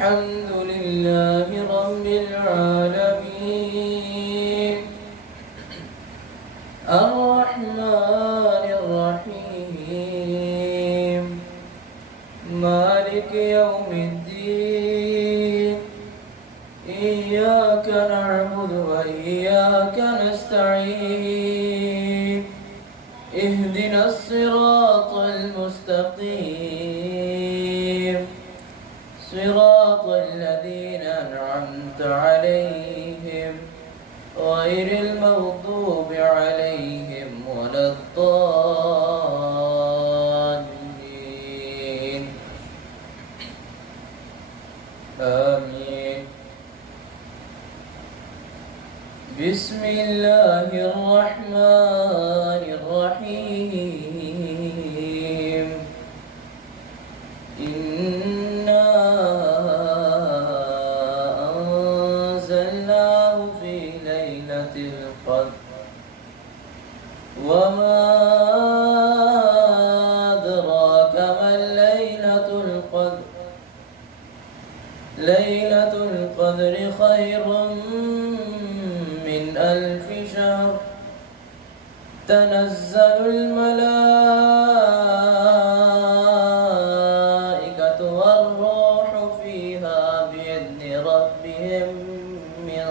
الحمد لله رب العالمين الرحمن الرحيم مالك يوم الدين إياك نعبد وإياك نستعين اهدنا الصراط المستقيم صراط الذين أنعمت عليهم غير المغضوب عليهم ولا الضالين آمين. بسم الله الرحمن الرحيم إنا أنزلناه في ليلة القدر وما أدراك ما ليلة القدر ليلة القدر خير من 1000 شهر تنزل الملائكة والروح فيها بإذن ربهم من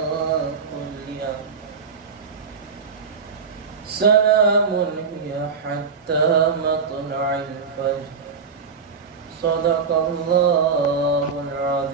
كل أمر سلام هي حتى مطلع الفجر صدق الله العظيم.